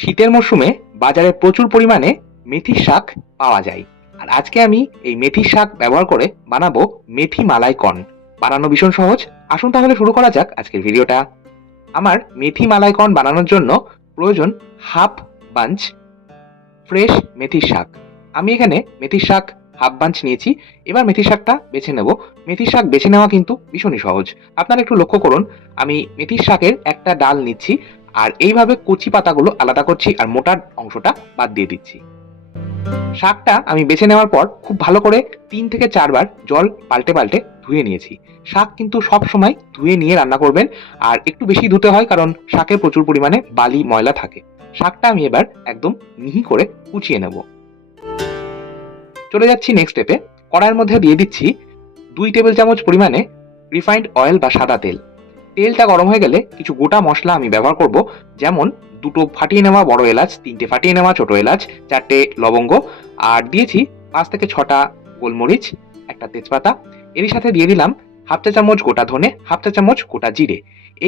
শীতের মরশুমে বাজারে প্রচুর পরিমাণে মেথির শাক পাওয়া যায়। আর আজকে আমি এই মেথির শাক ব্যবহার করে বানাবো মেথি মালাই কর্ন। বানানো ভীষণ সহজ। আসুন তাহলে শুরু করা যাক আজকের ভিডিওটা। আমার মেথি মালাই কর্ন বানানোর জন্য প্রয়োজন হাফ বাঞ্চ ফ্রেশ মেথির শাক। আমি এখানে মেথির শাক হাফ বাঞ্চ নিয়েছি। এবার মেথির শাকটা বেছে নেব। মেথির শাক বেছে নেওয়া কিন্তু ভীষণই সহজ। আপনারা একটু লক্ষ্য করুন, আমি মেথির শাকের একটা ডাল নিচ্ছি আর এইভাবে কচি পাতাগুলো আলাদা করছি আর মোটা অংশটা বাদ দিয়ে দিচ্ছি। শাকটা আমি বেছে নেওয়ার পর খুব ভালো করে ৩ থেকে ৪ বার জল পাল্টে পাল্টে ধুয়ে নিয়েছি। শাক কিন্তু সব সময় ধুয়ে নিয়ে রান্না করবেন, আর একটু বেশি ধুতে হয় কারণ শাকে প্রচুর পরিমাণে বালি ময়লা থাকে। শাকটা আমি এবার একদম মিহি করে কুচিয়ে নেব। চলে যাচ্ছি নেক্সট স্টেপে। কড়াইয়ের মধ্যে দিয়ে দিচ্ছি ২ টেবিল চামচ পরিমাণে রিফাইন্ড অয়েল বা সাদা তেল। তেলটা গরম হয়ে গেলে কিছু গোটা মশলা আমি ব্যবহার করব, যেমন ২টো ফাটিয়ে নেওয়া বড় এলাচ, ৩টে ফাটিয়ে নেওয়া ছোট এলাচ, ৪টে লবঙ্গ, আর দিয়েছি ৫ থেকে ৬টা গোলমরিচ, একটা তেজপাতা। এরই সাথে দিয়ে দিলাম হাফ চা চামচ গোটা ধনে, হাফ চা চামচ গোটা জিরে।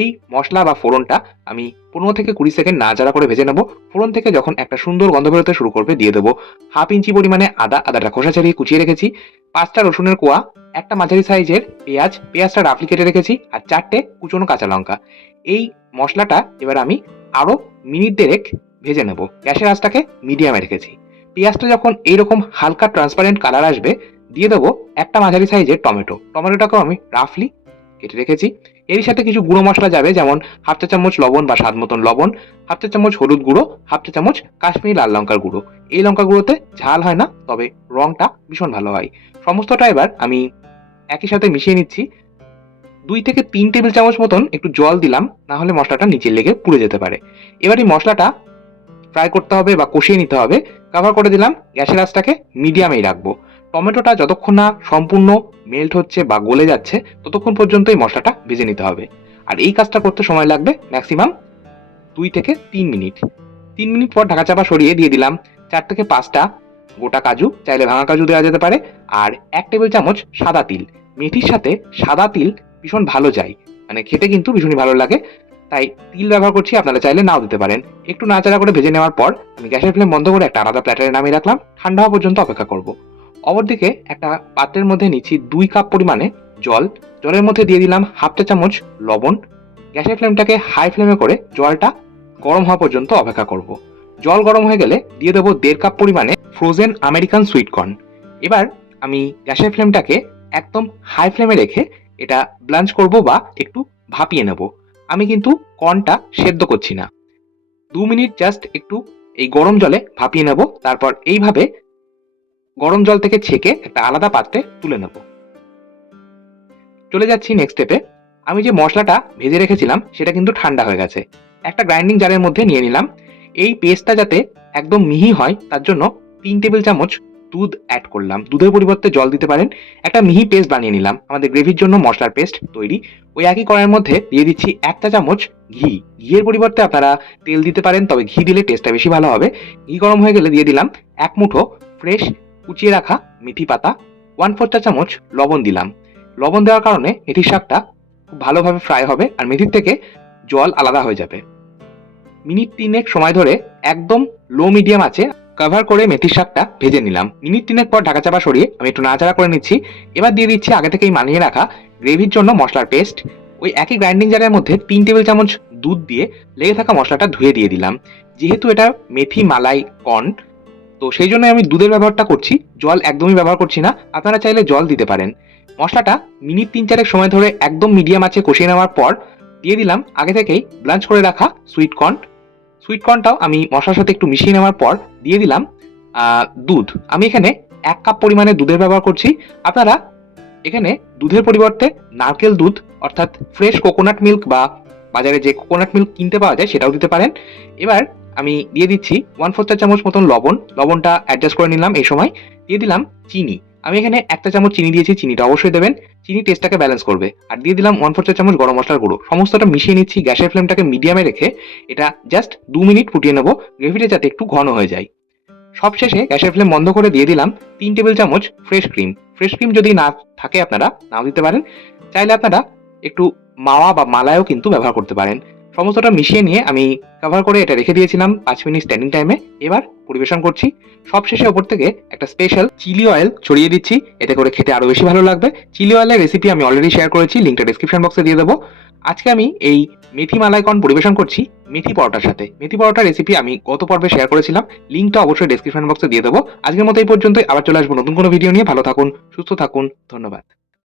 এই মশলা বা ফোড়নটা আমি ১৫ থেকে ২০ সেকেন্ড নাড়াচাড়া করে ভেজে নেব। ফোড়ন থেকে যখন একটা সুন্দর গন্ধ বেরোতে শুরু করবে দিয়ে দেবো হাফ ইঞ্চি পরিমাণে আদাটা খোসা ছাড়িয়ে কুচিয়ে রেখেছি, ৫টা রসুনের কোয়া, একটা মাঝারি সাইজের পেঁয়াজটা রাফলি কেটে রেখেছি, আর ৪টে কুচনো কাঁচা লঙ্কা। এই মশলাটা এবার আমি আরো মিনিট দেড়েক ভেজে নেব। গ্যাসের আঁচটাকে মিডিয়ামে রেখেছি। পেঁয়াজটা যখন এইরকম হালকা ট্রান্সপারেন্ট কালার আসবে দিয়ে দেবো একটা মাঝারি সাইজের টমেটোটাকেও আমি রাফলি কেটে রেখেছি। এরই সাথে কিছু গুঁড়ো মশলা যাবে, যেমন হাফ চা চামচ লবণ বা স্বাদ মতন লবণ, হাফ চা চামচ হলুদ গুঁড়ো, হাফ চা চামচ কাশ্মীরি লাল লঙ্কার গুঁড়ো। এই লঙ্কা গুঁড়োতে ঝাল হয় না, তবে রংটা ভীষণ ভালো হয়। সমস্তটা এবার আমি একই সাথে মিশিয়ে নিচ্ছি। ২ থেকে ৩ টেবিল চামচ মতন একটু জল দিলাম, না হলে মশলাটা নিচে লেগে পুড়ে যেতে পারে। এবার এই মশলাটা ফ্রাই করতে হবে বা কষিয়ে নিতে হবে। কভার করে দিলাম, গ্যাসের আঁচটাকে মিডিয়ামেই রাখবো। টমেটোটা যতক্ষণ না সম্পূর্ণ মেল্ট হচ্ছে বা গলে যাচ্ছে ততক্ষণ পর্যন্ত এই মশলাটা ভেজে নিতে হবে। আর এই কাজটা করতে সময় লাগবে ম্যাক্সিমাম ২ থেকে ৩ মিনিট। ৩ মিনিট পর ঢাকা চাপা সরিয়ে দিয়ে দিলাম ৪ থেকে ৫টা গোটা কাজু, চাইলে ভাঙা কাজু দেওয়া যেতে পারে, আর ১ টেবিল চামচ সাদা তিল। মেথির সাথে সাদা তিল ভীষণ ভালো যায়, মানে খেতে কিন্তু ভীষণই ভালো লাগে, তাই তিল ব্যবহার করছি, আপনারা চাইলে নাও দিতে পারেন। একটু নাড়াচাড়া করে ভেজে নেওয়ার পর আমি গ্যাসের ফ্লেম বন্ধ করে একটা আলাদা প্ল্যাটারে নামিয়ে রাখলাম, ঠান্ডা হওয়া পর্যন্ত অপেক্ষা করব। অপরদিকে একটা পাত্রের মধ্যে নিচ্ছি ২ কাপ পরিমাণে জল। জলের মধ্যে দিয়ে দিলাম হাফ চা চামচ লবণ। গ্যাসের ফ্লেমটাকে হাই ফ্লেমে করে জলটা গরম হওয়া পর্যন্ত অপেক্ষা করব। জল গরম হয়ে গেলে দিয়ে দেবো ১.৫ কাপ পরিমাণে ফ্রোজেন আমেরিকান সুইট কর্ন। এবার আমি গ্যাসের ফ্লেমটাকে একদম হাই ফ্লেমে রেখে এটা ব্লাঞ্চ করব বা একটু ভাপিয়ে নেব। আমি কিন্তু কর্নটা সেদ্ধ করছি না। ২ মিনিট জাস্ট একটু এই গরম জলে ভাপিয়ে নেব, তারপর এইভাবে গরম জল থেকে ছেঁকে একটা আলাদা পাত্রে তুলে নেব। চলে যাচ্ছি নেক্সট স্টেপে। আমি যে মশলাটা ভেজে রেখেছিলাম সেটা কিন্তু ঠান্ডা হয়ে গেছে। একটা গ্রাইন্ডিং জারের মধ্যে নিয়ে নিলাম। এই পেস্টটা যাতে একদম মিহি হয় তার জন্য ৩ টেবিল চামচ দুধ অ্যাড করলাম। দুধের পরিবর্তে জল দিতে পারেন। একটা মিহি পেস্ট বানিয়ে নিলাম। আমাদের গ্রেভির জন্য মশলার পেস্ট তৈরি। ওই একই কড়াইয়ের মধ্যে দিয়ে দিচ্ছি ১ চা চামচ ঘি। ঘিয়ের পরিবর্তে আপনারা তেল দিতে পারেন, তবে ঘি দিলে টেস্টটা বেশি ভালো হবে। ঘি গরম হয়ে গেলে দিয়ে দিলাম ১ মুঠো ফ্রেশ কুচিয়ে রাখা মেথি পাতা, ১/৪ চা চামচ লবণ দিলাম। লবণ দেওয়ার কারণে মেথির শাকটা খুব ভালোভাবে ফ্রাই হবে আর মেথির থেকে জল আলাদা হয়ে যাবে। মিনিট ৩ সময় ধরে একদম লো মিডিয়াম আছে কভার করে মেথির শাকটা ভেজে নিলাম। মিনিট ৩ পর ঢাকা চাপা সরিয়ে আমি একটু নাড়াচাড়া করে নিচ্ছি। এবার দিয়ে দিচ্ছি আগে থেকেই মানিয়ে রাখা গ্রেভির জন্য মশলার পেস্ট। ওই একই গ্রাইন্ডিং জারের মধ্যে ৩ টেবিল চামচ দুধ দিয়ে লেগে থাকা মশলাটা ধুয়ে দিয়ে দিলাম। যেহেতু এটা মেথি মালাই কর্ন, তো সেই জন্য আমি দুধের ব্যবহারটা করছি, জল একদমই ব্যবহার করছি না। আপনারা চাইলে জল দিতে পারেন। মশলাটা মিনিট ৩-৪ সময় ধরে একদম মিডিয়াম আঁচে কষিয়ে নেওয়ার পর দিয়ে দিলাম আগে থেকেই ব্লাঞ্চ করে রাখা সুইট কর্ন। সুইট কর্নটাও আমি মশলার সাথে একটু মিশিয়ে নেওয়ার পর দিয়ে দিলাম দুধ। আমি এখানে ১ কাপ পরিমাণে দুধের ব্যবহার করছি। আপনারা এখানে দুধের পরিবর্তে নারকেল দুধ অর্থাৎ ফ্রেশ কোকোনাট মিল্ক বা বাজারে যে কোকোনাট মিল্ক কিনতে পাওয়া যায় সেটাও দিতে পারেন। এবার আমি দিয়ে দিচ্ছি ১/৪ চা চামচ মতন লবণ। লবণটা অ্যাডজাস্ট করে নিলাম। এই সময় দিয়ে দিলাম চিনি। আমি এখানে ১ চা চামচ চিনি দিয়েছি, চিনিটা অবশ্যই দেবেন। চিনি টেস্টটাকে ব্যালেন্স করবে। আর দিয়ে দিলাম ১/৪ চা চামচ গরম মশলার গুঁড়ো। সমস্তটা মিশিয়ে নিচ্ছি। গ্যাসের ফ্লেমটাকে মিডিয়ামে রেখে এটা জাস্ট ২ মিনিট ফুটিয়ে নেব, গ্রেভিটা যাতে একটু ঘন হয়ে যায়। সবশেষে গ্যাসের ফ্লেম বন্ধ করে দিয়ে দিলাম ৩ টেবিল চামচ ফ্রেশ ক্রিম। ফ্রেশ ক্রিম যদি না থাকে আপনারা নাও দিতে পারেন। চাইলে আপনারা একটু মাওয়া বা মালাইও কিন্তু ব্যবহার করতে পারেন। সমস্তটা মিশিয়ে নিয়ে আমি কভার করে এটা রেখে দিয়েছিলাম 5 মিনিট স্ট্যান্ডিং টাইমে। এবার পরিবেশন করছি। সবশেষে ওপর থেকে একটা স্পেশাল চিলি অয়েল ছড়িয়ে দিচ্ছি, এতে করে খেতে আরো বেশি ভালো লাগবে। চিলি অয়েলের রেসিপি আমি অলরেডি শেয়ার করেছি, লিঙ্কটা ডেসক্রিপশন বক্সে দিয়ে দেবো। আজকে আমি এই মেথি মালাই কর্ন পরিবেশন করছি মেথি পরোটার সাথে। মেথি পরোটার রেসিপি আমি গত পর্বে শেয়ার করেছিলাম, লিঙ্কটা অবশ্যই ডেসক্রিপশন বক্সে দিয়ে দেবো। আজকের মতো এই পর্যন্তই, আবার চলে আসবো নতুন কোনো ভিডিও নিয়ে। ভালো থাকুন, সুস্থ থাকুন, ধন্যবাদ।